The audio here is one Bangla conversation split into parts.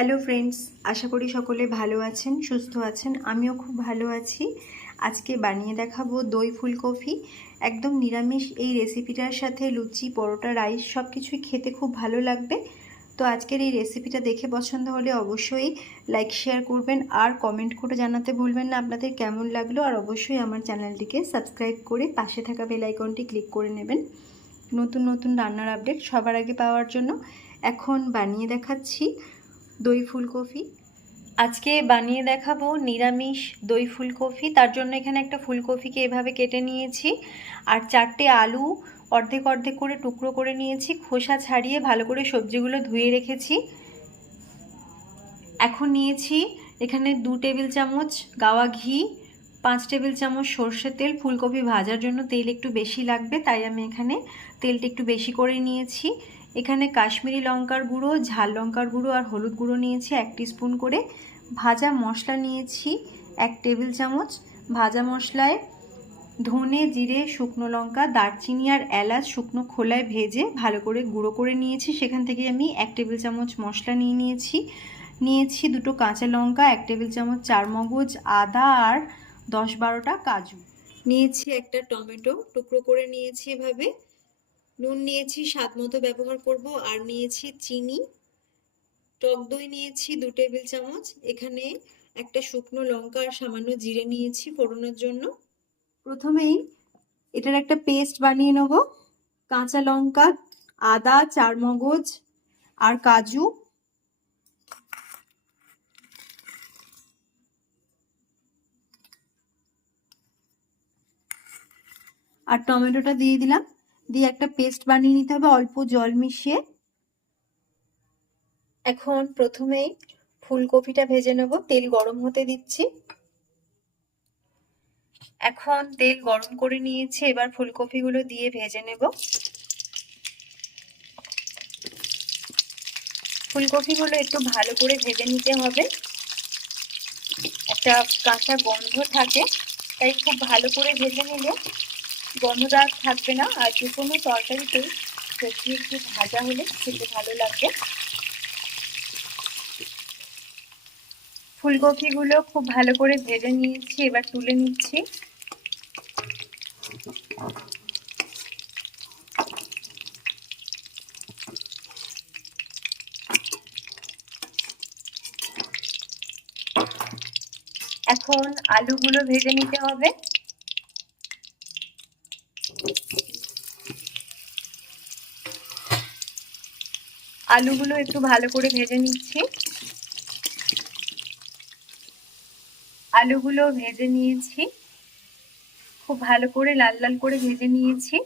হ্যালো ফ্রেন্ডস আশা করি সকলে ভালো আছেন, সুস্থ আছেন। আমিও খুব ভালো আছি। আজকে বানিয়ে দেখাবো দই ফুলকপি। একদম নিরামিষ এই রেসিপিটার সাথে লুচি, পরোটা রাইস সব কিছুই খেতে খুব ভালো লাগবে। তো আজকের এই রেসিপিটা দেখে পছন্দ হলে অবশ্যই লাইক শেয়ার করবেন আর কমেন্ট করে জানাতে ভুলবেন না আপনাদের কেমন লাগল। আর অবশ্যই আমার চ্যানেলটিকে সাবস্ক্রাইব করে পাশে থাকা বেল আইকনটি ক্লিক করে নেবেন। নতুন নতুন রান্নার আপডেট সবার আগে পাওয়ার জন্য। এখন বানিয়ে দেখাচ্ছি দই ফুলকপি। আজকে বানিয়ে দেখাবো নিরামিষ দই ফুলকপি। তার জন্য এখানে একটা ফুলকপিকে এভাবে কেটে নিয়েছি। আর চারটে আলু অর্ধেক অর্ধেক করে টুকরো করে নিয়েছি। খোসা ছাড়িয়ে ভালো করে সবজিগুলো ধুয়ে রেখেছি। এখন নিয়েছি এখানে দু টেবিল চামচ গাওয়া ঘি, পাঁচ টেবিল চামচ সর্ষের তেল। ফুলকপি ভাজার জন্য তেল একটু বেশি লাগবে, তাই আমি এখানে তেলটা একটু বেশি করে নিয়েছি। এখানে কাশ্মীরি লঙ্কার গুঁড়ো, ঝাল লঙ্কার গুঁড়ো আর হলুদ গুঁড়ো নিয়েছি এক স্পুন করে। ভাজা মশলা নিয়েছি এক টেবিল চামচ। ভাজা মশলায় ধনে, জিরে, শুকনো লঙ্কা, দারচিনি আর এলাচ শুকনো খোলায় ভেজে ভালো করে গুঁড়ো করে নিয়েছি। সেখান থেকে আমি এক টেবিল চামচ মশলা নিয়ে নিয়েছি। নিয়েছি দুটো কাঁচা লঙ্কা, এক টেবিল চামচ চার মগজ আদা আর দশ বারোটা কাজু। নিয়েছি একটা টমেটো, টুকরো করে নিয়েছি এভাবে। নুন নিয়েছি, স্বাদ মতো ব্যবহার করব, আর নিয়েছি চিনি। টক দই নিয়েছি দু টেবিল চামচ। এখানে একটা শুকনো লঙ্কা আর সামান্য জিরে নিয়েছি ফোড়নের জন্য। প্রথমেই এটার একটা পেস্ট বানিয়ে নেব। কাঁচা লঙ্কা, আদা চার মগজ আর কাজু। আর টমেটোটা দিয়ে দিলাম। দিয়ে একটা পেস্ট বানিয়ে নিতে হবে, অল্প জল মিশিয়ে। এখন প্রথমেই ফুলকপিটা ভেজে নেব, তেল গরম হতে দিচ্ছি। এখন তেল গরম করে নিয়েছি, এবার ফুলকপিগুলো দিয়ে ভেজে নেব। ফুলকপিগুলো একটু ভালো করে ভেজে নিতে হবে। একটা কাঁচা গন্ধ থাকে, তাই খুব ভালো করে ভেজে নিলে গন্ধটা থাকবে না, আর যে কোনো তরকারিতে সবজি একটু ভাজা হলে খেতে ভালো লাগবে ফুলকপিগুলো খুব ভালো করে ভেজে নিয়েছি, এবার তুলে নিচ্ছি। এখন আলুগুলো ভেজে নিতে হবে। আলুগুলো একটু ভালো করে ভেজে নিচ্ছি। আলুগুলো ভেজে নিয়েছি। খুব ভালো করে লাল লাল করে ভেজে নিয়েছি।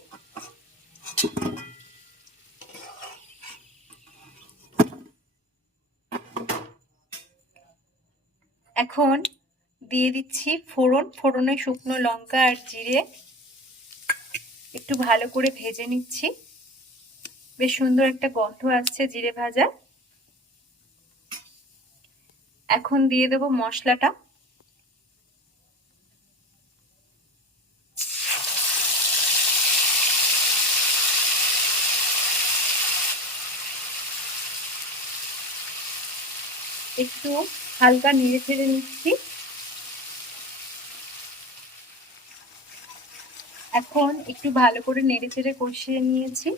এখন দিয়ে দিচ্ছি ফোড়ন, ফোড়নে শুকনো লঙ্কা আর জিরে। একটু ভালো করে ভেজে নিচ্ছি। বেশ সুন্দর একটা গন্ধ আসছে জিরে ভাজা। এখন দিয়ে দেবো মশলাটা। একটু হালকা নেড়ে ছেড়ে নিচ্ছি। এখন একটু ভালো করে নেড়ে চেড়ে কষিয়ে নিয়েছি।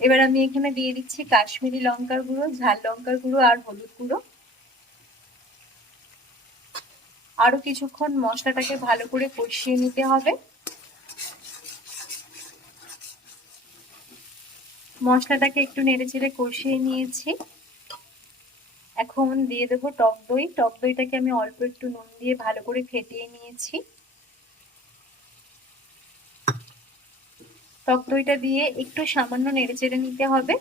এবার আমি এখানে দিয়ে দিচ্ছি কাশ্মীরি লঙ্কার গুঁড়ো, ঝাল লঙ্কার গুঁড়ো আর হলুদ গুঁড়ো। আরও কিছুক্ষণ মশলাটাকে ভালো করে কষিয়ে নিতে হবে। মশলাটাকে একটু নেড়ে চেড়ে কষিয়ে নিয়েছি। এখন দিয়ে দেবো টক দই। টক দইটাকে আমি অল্প একটু নুন দিয়ে ভালো করে ফেটিয়ে নিয়েছি। টক দইটা দিয়ে একটু সামান্য নেড়ে চেড়ে নিতে হবে।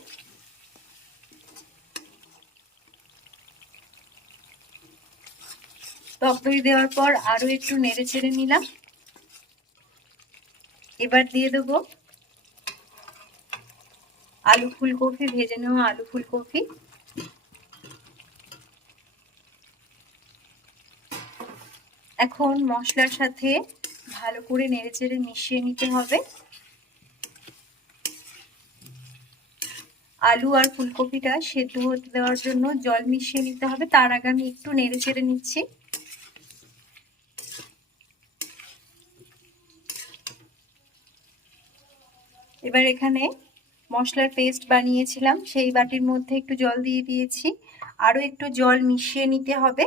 টক দই দেওয়ার পর আরও একটু নেড়ে চেড়ে নিলাম। এবার দিয়ে দেবো আলু ফুলকপি, ভেজে নেওয়া আলু ফুলকপি। এখন মশলার সাথে ভালো করে নেড়ে চেড়ে মিশিয়ে নিতে হবে। আলু আর ফুলকপিটা সেদ্ধ হতে দেওয়ার জন্য জল মিশিয়ে নিতে হবে। তার আগে আমি একটু নেড়ে চেড়ে নিচ্ছি। এবার এখানে মশলার পেস্ট বানিয়েছিলাম। সেই বাটির মধ্যে একটু জল দিয়ে দিয়েছি। আরও একটু জল মিশিয়ে নিতে হবে।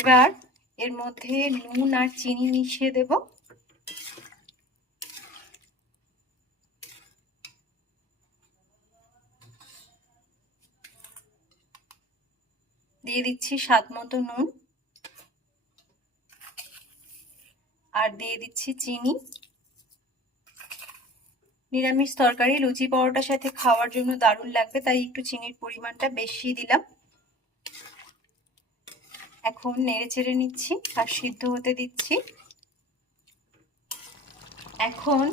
এবার এর মধ্যে নুন আর চিনি মিশিয়ে দেব। দিয়ে দিচ্ছি স্বাদ মতো নুন। আর দিয়ে দিচ্ছি চিনি। নিরামিষ তরকারি, লুচি পরোটার সাথে খাওয়ার জন্য দারুণ লাগবে, তাই একটু চিনির পরিমাণটা বেশি দিলাম। এখন নেড়ে চেড়ে নিচ্ছি আর সিদ্ধ হতে দিচ্ছি। এখন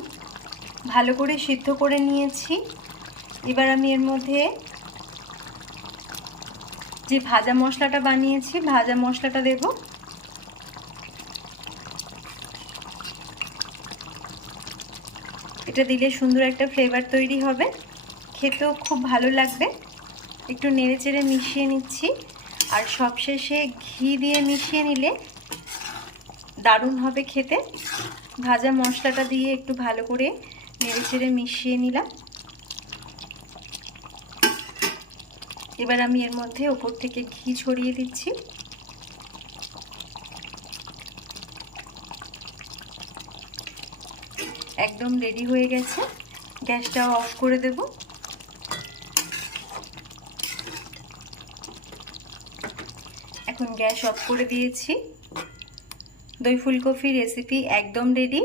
ভালো করে সিদ্ধ করে নিয়েছি। এবার আমি এর মধ্যে যে ভাজা মশলাটা বানিয়েছি, ভাজা মশলাটা দেব। এটা দিলে সুন্দর একটা ফ্লেভার তৈরি হবে। খেতেও খুব ভালো লাগবে। একটু নেড়ে চেড়ে মিশিয়ে নিচ্ছি। আর সবশেষে ঘি দিয়ে মিশিয়ে নিলে দারুণ হবে খেতে। ভাজা মশলাটা দিয়ে একটু ভালো করে নেড়ে চেড়ে মিশিয়ে নিলাম। এবার আমি এর মধ্যে ওপর থেকে ঘি ছড়িয়ে দিচ্ছি। একদম রেডি হয়ে গেছে। গ্যাসটাও অফ করে দেব। এখন গ্যাস অফ করে দিয়েছি। দই ফুলকপি রেসিপি একদম রেডি